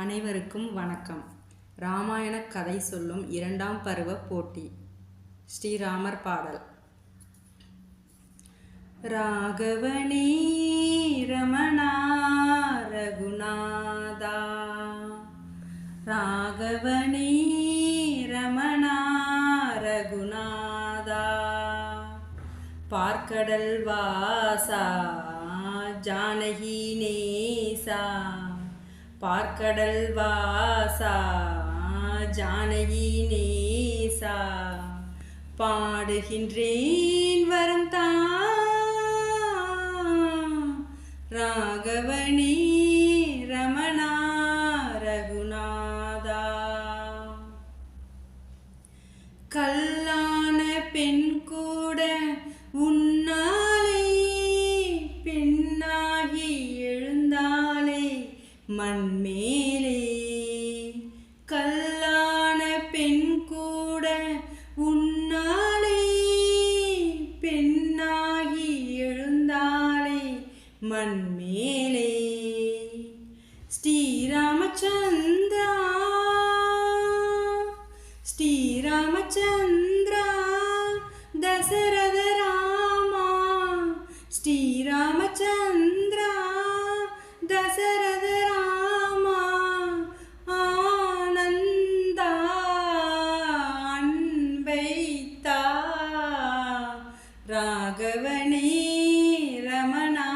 அனைவருக்கும் வணக்கம். இராமாயண கதை சொல்லும் 2ஆம் பருவ போட்டி. ஸ்ரீராமர் பாடல். ராகவனே ரமணா ரகுநாதா, ராகவனே ரமணா ரகுநாதா, பார்க்கடல் வாசா ஜானகி நேசா, பார்க்கடல் வாசா ஜானகி நேசா, பாடுகின்றேன் வரம் தா ராகவனே ரமணா ரகுநாதா. கல்லான பெண் கூட உன்னாலே பெண்ணாகி எழுந்தாலே மண்மேலே, கல்லான பெண் கூட உன்னாலே பெண்ணாகி எழுந்தாலே மண்மேலே. ஸ்ரீராமச்சந்திரா ஸ்ரீராமச்சந்திரா தசரத ராமா, ஸ்ரீராமச்சந்திரா தசரத ராமா, ஆனந்தா அன்பைத்தா, ராகவனே ரமணா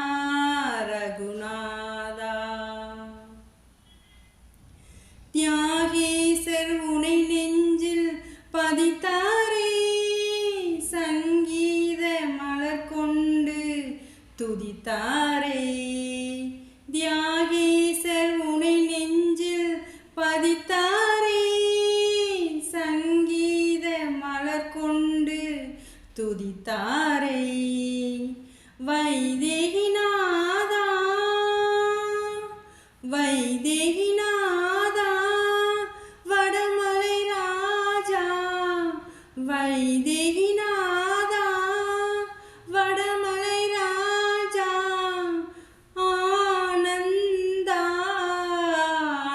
ரகுநாதா. தியாகேசர் உனை நெஞ்சில் பதித்தாரே, சங்கீத மலர் கொண்டு துதித்தாரே, தியாகேசர் உனை நெஞ்சில் பதித்தாரே, சங்கீத மலர் கொண்டு துதித்தாரே. வைதேகிநாதா வைதேகிநாதா வடமலை ராஜா, வைதேகிநாதா வடமலை ராஜா, ஆனந்தா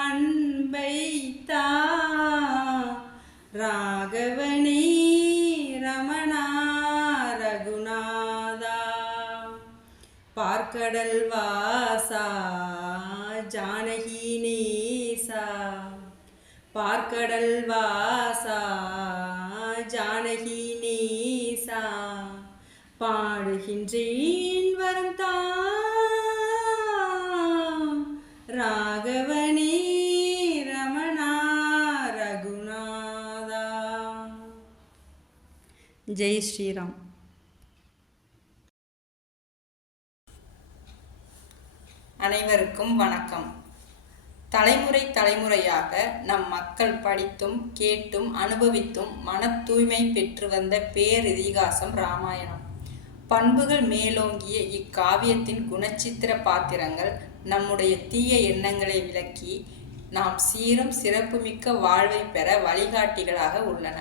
அன்பைத்தா, ராகவனே ரமணா ரகுநாதா, பார்க்கடல் வாசா ஜானகி நேசா, பார்க்கடல் வாசா ஜானகி நேசா, பாடுகின்றேன் வரம் தா ராகவனே ரமணா ரகுநாதா. ஜெய் ஸ்ரீராம். அனைவருக்கும் வணக்கம். தலைமுறை தலைமுறையாக நம் மக்கள் படித்தும் கேட்டும் அனுபவித்தும் மன தூய்மை பெற்று வந்த பேரிதிகாசம் இராமாயணம். பண்புகள் மேலோங்கிய இக்காவியத்தின் குணச்சித்திர பாத்திரங்கள் நம்முடைய தீய எண்ணங்களை விலக்கி நாம் சீரும் சிறப்புமிக்க வாழ்வை பெற வழிகாட்டிகளாக உள்ளன.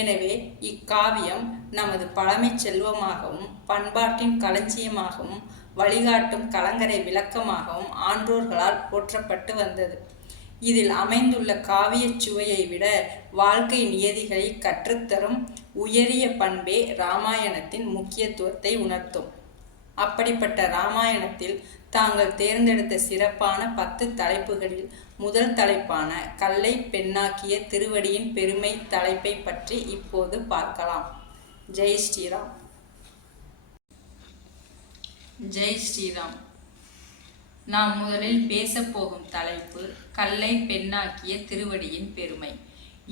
எனவே இக்காவியம் நமது பழமை செல்வமாகவும் பண்பாட்டின் களஞ்சியமாகவும் வழிகாட்டும் கலங்கரை விளக்கமாகவும் ஆன்றோர்களால் போற்றப்பட்டு வந்தது. இதில் அமைந்துள்ள காவிய சுவையை விட வாழ்க்கை நியதிகளை கற்றுத்தரும் உயரிய பண்பே இராமாயணத்தின் முக்கியத்துவத்தை உணர்த்தும். அப்படிப்பட்ட இராமாயணத்தில் தாங்கள் தேர்ந்தெடுத்த சிறப்பான 10 தலைப்புகளில் முதல் தலைப்பான கல்லை பெண்ணாக்கிய திருவடியின் பெருமை தலைப்பை பற்றி இப்போது பார்க்கலாம். ஜெய் ஸ்ரீராம். ஜெய் ஸ்ரீராம். நாம் முதலில் பேசப்போகும் தலைப்பு கல்லை பெண்ணாக்கிய திருவடியின் பெருமை.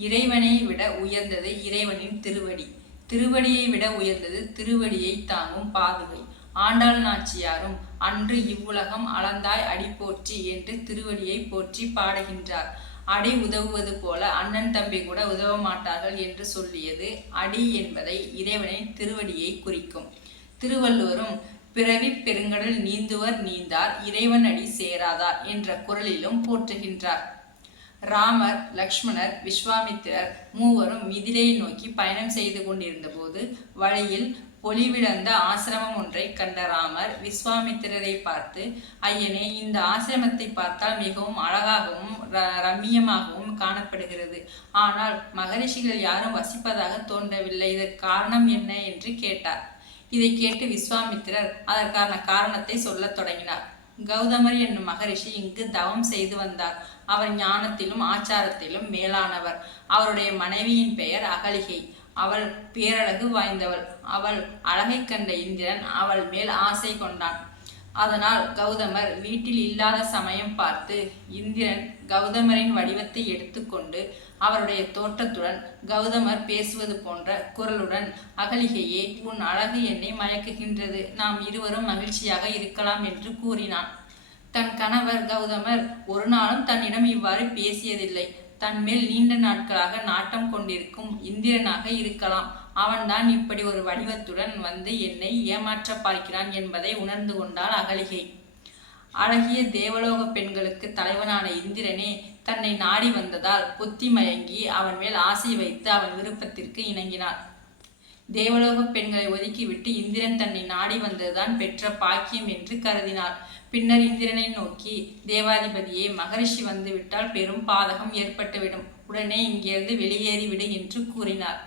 இறைவனை விட உயர்ந்தது இறைவனின் திருவடி, திருவடியை விட உயர்ந்தது திருவடியை தாங்கும் பாதுகை. ஆண்டாள் நாச்சியாரும் அன்று இவ்வுலகம் அளந்தாய் அடி போற்றி என்று திருவடியை போற்றி பாடுகின்றார். அடி உதவுவது போல அண்ணன் தம்பி கூட உதவ மாட்டார்கள் என்று சொல்லியது அடி என்பதை இறைவனின் திருவடியை குறிக்கும். திருவள்ளுவரும் பிறவி பெருங்கடல் நீந்துவர் நீந்தார் இறைவன் அடி சேராதார் என்ற குரலிலும் போற்றுகின்றார். ராமர், லக்ஷ்மணர், விஸ்வாமித்திரர் மூவரும் மிதிலையை நோக்கி பயணம் செய்து கொண்டிருந்த போது வழியில் ஒளிவிழந்த ஆசிரமம் ஒன்றை கண்ட ராமர் விஸ்வாமித்திரரை பார்த்து, ஐயனே, இந்த ஆசிரமத்தை பார்த்தால் மிகவும் அழகாகவும் ரம்மியமாகவும் காணப்படுகிறது. ஆனால் மகரிஷிகள் யாரும் வசிப்பதாக தோன்றவில்லை. இதற்கு காரணம் என்ன என்று கேட்டார். இதை கேட்டு விஸ்வாமித்திரர் அதற்கான காரணத்தை சொல்லத் தொடங்கினார். கௌதமர் என்னும் மகரிஷி இங்கு தவம் செய்து வந்தார். அவர் ஞானத்திலும் ஆச்சாரத்திலும் மேலானவர். அவருடைய மனைவியின் பெயர் அகலிகை. அவள் பேரழகு வாய்ந்தவள். அவள் அழகை கண்ட இந்திரன் அவள் மேல் ஆசை கொண்டான். அதனால் கௌதமர் வீட்டில் இல்லாத சமயம் பார்த்து இந்திரன் கௌதமரின் வடிவத்தை எடுத்துக்கொண்டு அவருடைய தோற்றத்துடன் கௌதமர் பேசுவது போன்ற குரலுடன், அகலிகையே, உன் அழகு என்னை மயக்குகின்றது. நாம் இருவரும் மகிழ்ச்சியாக இருக்கலாம் என்று கூறினான். தன் கணவர் கௌதமர் ஒரு நாளும் தன்னிடம் இவ்வாறு பேசியதில்லை. தன்மேல் நீண்ட நாட்களாக நாட்டம் கொண்டிருக்கும் இந்திரனாக இருக்கலாம். அவன்தான் இப்படி ஒரு வடிவத்துடன் வந்து என்னை ஏமாற்ற பார்க்கிறான் என்பதை உணர்ந்து கொண்டாள் அகலிகை. அழகிய தேவலோக பெண்களுக்கு தலைவனான இந்திரனே தன்னை நாடி வந்ததால் புத்தி மயங்கி அவன் மேல் ஆசை வைத்து அவன் விருப்பத்திற்கு இணங்கினார். தேவலோக பெண்களை ஒதுக்கிவிட்டு இந்திரன் தன்னை நாடி வந்ததுதான் பெற்ற பாக்கியம் என்று கருதினார். பின்னர் இந்திரனை நோக்கி, தேவாதிபதியே, மகரிஷி வந்துவிட்டால் பெரும் பாதகம் ஏற்பட்டுவிடும். உடனே இங்கிருந்து வெளியேறிவிடு என்று கூறினார்.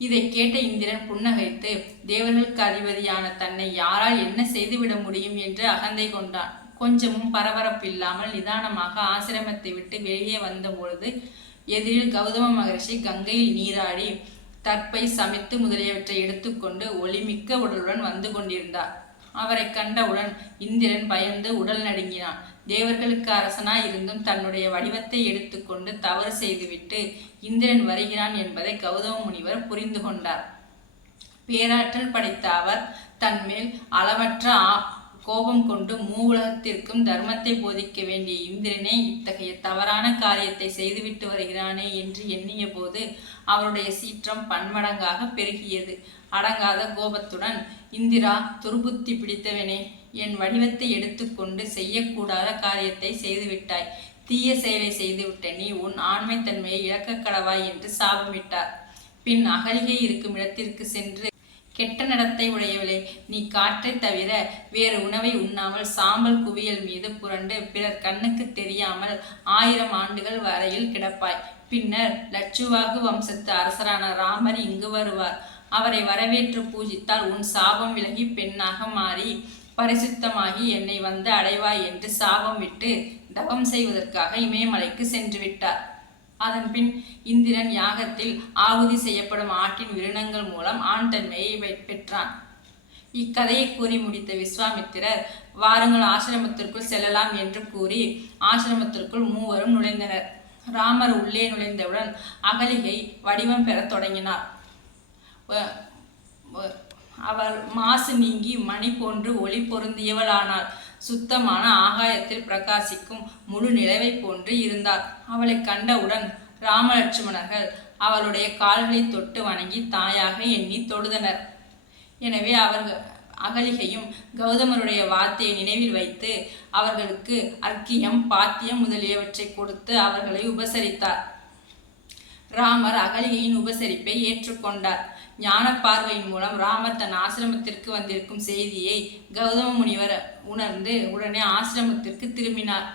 இதை கேட்ட இந்திரன் புன்னகைத்து, தேவர்களுக்கு அதிபதியான தன்னை யாரால் என்ன செய்துவிட முடியும் என்று அகந்தை கொண்டான். கொஞ்சமும் பரபரப்பில்லாமல் நிதானமாக ஆசிரமத்தை விட்டு வெளியே வந்தபொழுது எதிரில் கௌதம மகரிஷி கங்கையில் நீராடி தற்பை சமைத்து முதலியவற்றை எடுத்துக்கொண்டு ஒளிமிக்க உடலுடன் வந்து கொண்டிருந்தார். அவரை கண்டவுடன் இந்திரன் பயந்து உடல் நடுங்கினான். தேவர்களுக்கு அரசனாய் இருந்தும் தன்னுடைய வடிவத்தை எடுத்துக்கொண்டு தவறு செய்துவிட்டு இந்திரன் வருகிறான் என்பதை கௌதம முனிவர் புரிந்து கொண்டார். பேராற்றல் படைத்த அவர் தன்மேல் அளவற்ற கோபம் கொண்டு மூவுலகத்திற்கும் தர்மத்தை போதிக்க வேண்டிய இந்திரனே இத்தகைய தவறான காரியத்தை செய்துவிட்டு வருகிறானே என்று எண்ணிய போது அவருடைய சீற்றம் பன்மடங்காக பெருகியது. அடங்காத கோபத்துடன், இந்திரா, துர்புத்தி பிடித்தவனே, என் வடிவத்தை எடுத்துக்கொண்டு செய்யக்கூடாத காரியத்தை செய்துவிட்டாய். தீய செயலை செய்துவிட்ட நீ உன் ஆண்மைத்தன்மையை இழக்க கடவாய் என்று சாபமிட்டார். பின் அகலிகை இருக்கும் இடத்திற்கு சென்று, கெட்ட நடத்தை உடையவளே, நீ காற்றை தவிர வேறு உணவை உண்ணாமல் சாம்பல் குவியல் மீது புரண்டு பிறர் கண்ணுக்கு தெரியாமல் 1000 ஆண்டுகள் வரையில் கிடப்பாய். பின்னர் லட்சுவாகு வம்சத்து அரசரான ராமர் இங்கு வருவார். அவரை வரவேற்று பூஜித்தால் உன் சாபம் விலகி பெண்ணாக மாறி பரிசுத்தமாகி என்னை வந்து அடைவாய் என்று சாபம் விட்டு தவம் செய்வதற்காக இமயமலைக்கு சென்று விட்டார். அதன் பின் இந்திரன் யாகத்தில் ஆகுதி செய்யப்படும் ஆட்டின் விருணங்கள் மூலம் ஆண் தன்மையை பெற்றான். இக்கதையை கூறி முடித்த விஸ்வாமித்திரர், வாருங்கள், ஆசிரமத்திற்குள் செல்லலாம் என்று கூறி ஆசிரமத்திற்குள் மூவரும் நுழைந்தனர். ராமர் உள்ளே நுழைந்தவுடன் அகலிகை வடிவம் பெற தொடங்கினார். அவர் மாசு நீங்கி மணி போன்று ஒளி பொருந்தியவளானாள். சுத்தமான ஆகாயத்தில் பிரகாசிக்கும் முழு நிலவை போன்று இருந்தார். அவளை கண்டவுடன் ராமலட்சுமணர்கள் அவளுடைய கால்களை தொட்டு வணங்கி தாயாக எண்ணி தொழுதனர். எனவே அகலிகையும் கௌதமருடைய வார்த்தையை நினைவில் வைத்து அவர்களுக்கு அர்க்கியம், பாத்தியம் முதலியவற்றை கொடுத்து அவர்களை உபசரித்தார். ராமர் அகலிகையின் உபசரிப்பை ஏற்றுக்கொண்டார். ஞான பார்வையின் மூலம் ராமர் தன் ஆசிரமத்திற்கு வந்திருக்கும் செய்தியை கௌதம முனிவர் உணர்ந்து உடனே ஆசிரமத்திற்கு திரும்பினார்.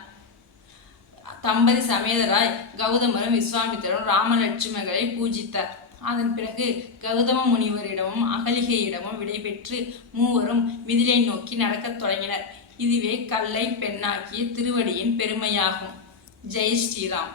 தம்பதி சமேதராய் கௌதமரும் விஸ்வாமித்திரரும் ராமலட்சுமணர்களை பூஜித்தார். அதன் பிறகு கௌதம முனிவரிடமும் அகலிகையிடமும் விடைபெற்று மூவரும் மிதிலை நோக்கி நடக்கத் தொடங்கினர். இதுவே கல்லை பெண்ணாக்கிய திருவடியின் பெருமையாகும். ஜெய் ஸ்ரீராம்.